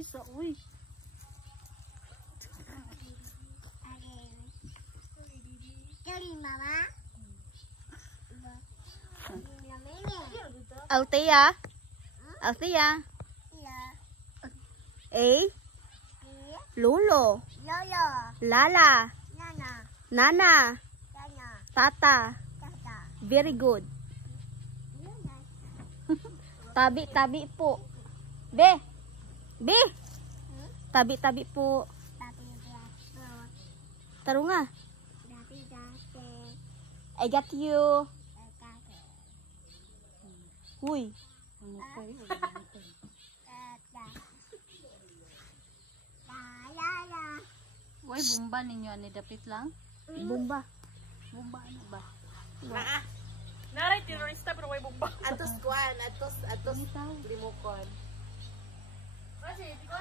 Lisa, uy. Althea? Althea? A? Lolo? Lala? Nana? Tata? Very good. Tabi-tabi po. Be? Be? Tabi-tabi po. Tarunga. I got you. Huy. Uy, bumba ninyo ani dapit lang. Bomba. Bumba ano ba? Naa. Naray terorista pero may bomba. Atos kuan, atos limukon. Kasi di ko